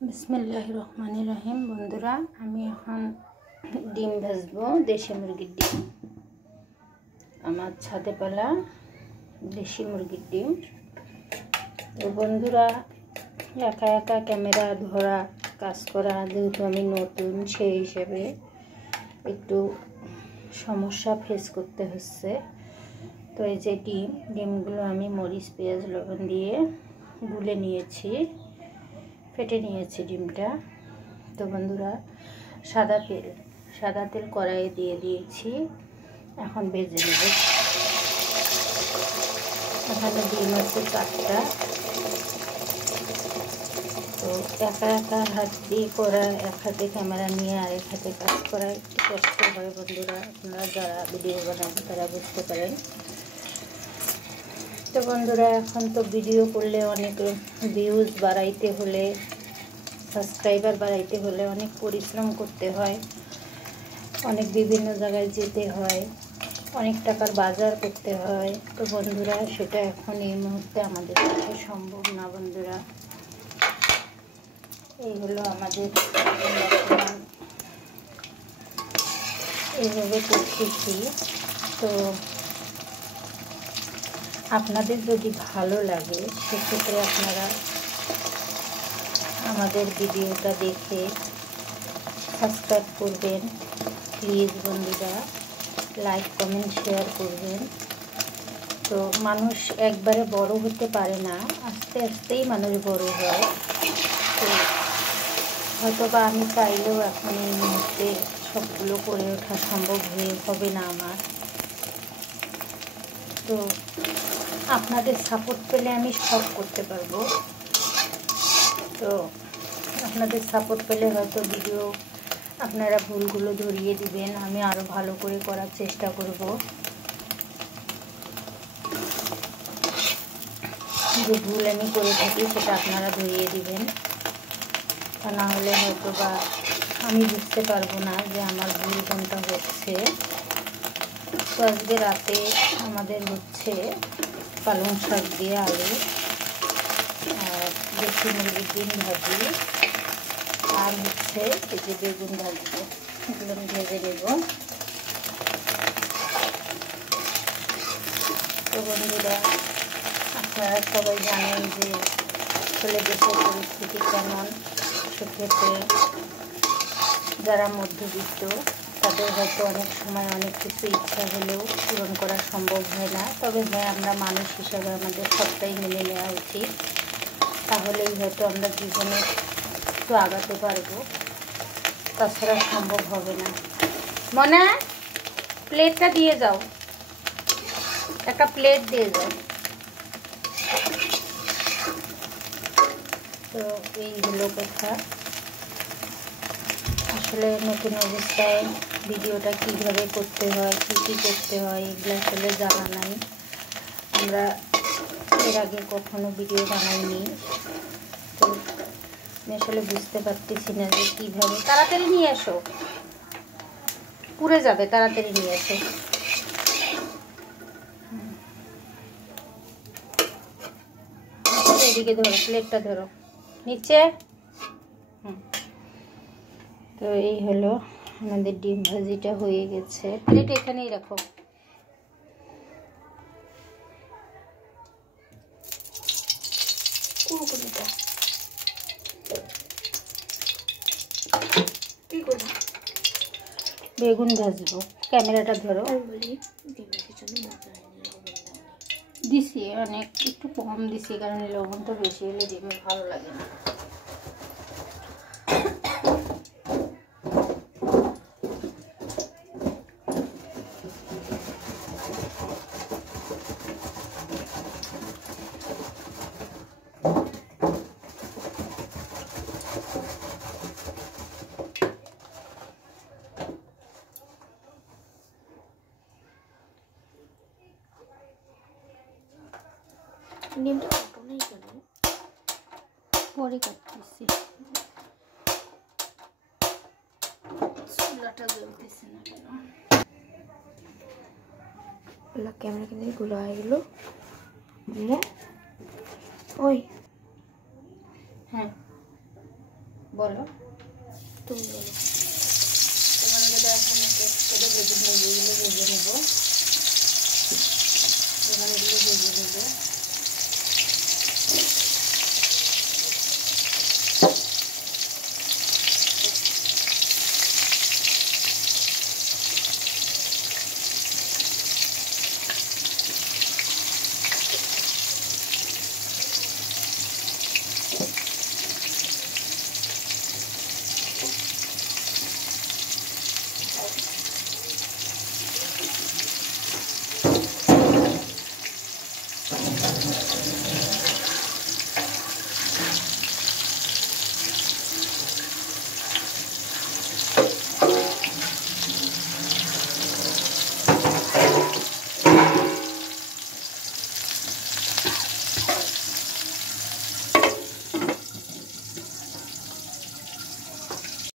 बिस्मिल्लाहिर रहमानिर रहीम। बंधुरा आमी एखन डिम भाजबो, देशी मुरगिर डिम। आमार छादे पाला देशी मुरगिर डिम। तो बंधुरा एका एका कैमेरा धरा काज करा जेहेतु आमी नतुन सेई हिसेबे एकटु समस्या फेस करते हच्छे। तो এই যে ডিমগুলো আমি মরিচ পেঁয়াজ লবণ দিয়ে গুলে নিয়েছি, फेटे নিয়েছি ডিমটা। তো বন্ধুরা সাদা তেল কড়াইয়ে দিয়ে দিয়েছি, এখন ভেজে নেব। এখানে ডিম আছে 4টা। তো একা একা হাত দিয়ে করা, এক হাতে ক্যামেরা নিয়ে আর এক হাতে কাজ করা একটু কষ্ট হয় বন্ধুরা। আপনারা যারা ভিডিও বানান তারা বুঝতে পারেন। তো বন্ধুরা এখন তো ভিডিও করলে অনেক ভিউজ বাড়াইতে হলে, সাবস্ক্রাইবার বাড়াইতে হলে অনেক পরিশ্রম করতে হয়, অনেক বিভিন্ন জায়গায় যেতে হয়, অনেক টাকার বাজার করতে হয়। তো বন্ধুরা সেটা এখন এই মুহূর্তে আমাদের কাছে সম্ভব না বন্ধুরা। এই হলো আমাদের এইভাবে করতেছি। তো আপনাদের যদি ভালো লাগে সেক্ষেত্রে আপনারা আমাদের ভিডিওটা দেখে সাবস্ক্রাইব করবেন প্লিজ বন্ধুরা, লাইক কমেন্ট শেয়ার করবেন। তো মানুষ একবারে বড় হতে পারে না, আস্তে আস্তেই মানুষ বড় হয়। তো হয়তোবা আমি চাইলেও এখন এই মুহূর্তে সবগুলো করে ওঠা সম্ভব হবে না আমার। তো আপনাদের সাপোর্ট পেলে আমি সব করতে পারবো। তো আপনাদের সাপোর্ট পেলে হয়তো ভিডিও আপনারা ভুলগুলো ধরিয়ে দিবেন, আমি আরও ভালো করে করার চেষ্টা করব। যে ভুল আমি করে থাকি সেটা আপনারা ধরিয়ে দিবেন, তা না হলে হয়তো বা আমি বুঝতে পারবো না যে আমার ভুল কোনটা হচ্ছে। তো আজকে রাতে আমাদের হচ্ছে পালং শাক দিয়ে আলু আর দেশি মুরগির ডিম ভাজি, আর হচ্ছে এই যে বেগুন ভাজবো, এগুলো আমি ভেজে নেব। তো বন্ধুরা আপনারা সবাই জানেন যে আসলে দেশের পরিস্থিতি কেমন। সেক্ষেত্রে যারা মধ্যবিত্ত তাদের হয়তো অনেক সময় অনেক কিছু ইচ্ছা হলেও পূরণ করা সম্ভব হয় না। তবে হ্যাঁ, আমরা মানুষ হিসাবে আমাদের সবটাই মেনে নেওয়া উচিত, তাহলেই হয়তো আমরা জীবনে একটু আগাতে পারবো, তাছাড়া সম্ভব হবে না। মনে প্লেটটা দিয়ে যাও, একটা প্লেট দিয়ে যাও। তো এই হলো কথা। আসলে নতুন অবস্থায় ভিডিওটা কীভাবে করতে হয়, কী করতে হয় এগুলো আসলে জানা নাই। আমরা এর আগে কখনো ভিডিও বানাইনি, তো আমি আসলে বুঝতে পারতেছি না যে কীভাবে। তাড়াতাড়ি নিয়ে আসো, পুড়ে যাবে, তাড়াতাড়ি নিয়ে আসো। এদিকে ধরো, প্লেটটা ধরো নিচে। তো এই হলো আমাদের ডিম ভাজিটা হয়ে গেছে। প্লেট এখানেই রাখো। বেগুন ভাজবো, ক্যামেরাটা ধরো। দিছি অনেক, একটু কম দিছি কারণ লবণটা বেশি হলে ডিমে ভালো লাগে না। ডিমটা কাটো নেই কেন? পরে কাটতেছি, চুলাটা জ্বলতেছে না কেন? ক্যামেরা কিনে গুলো হয়ে গেল। ওই হ্যাঁ বলো, তুমি বলো। এখানে যেটা এখন করে ভেজে নেবো, এগুলো ভেজে নেবো, এখানে এগুলো ভেজে নেবো।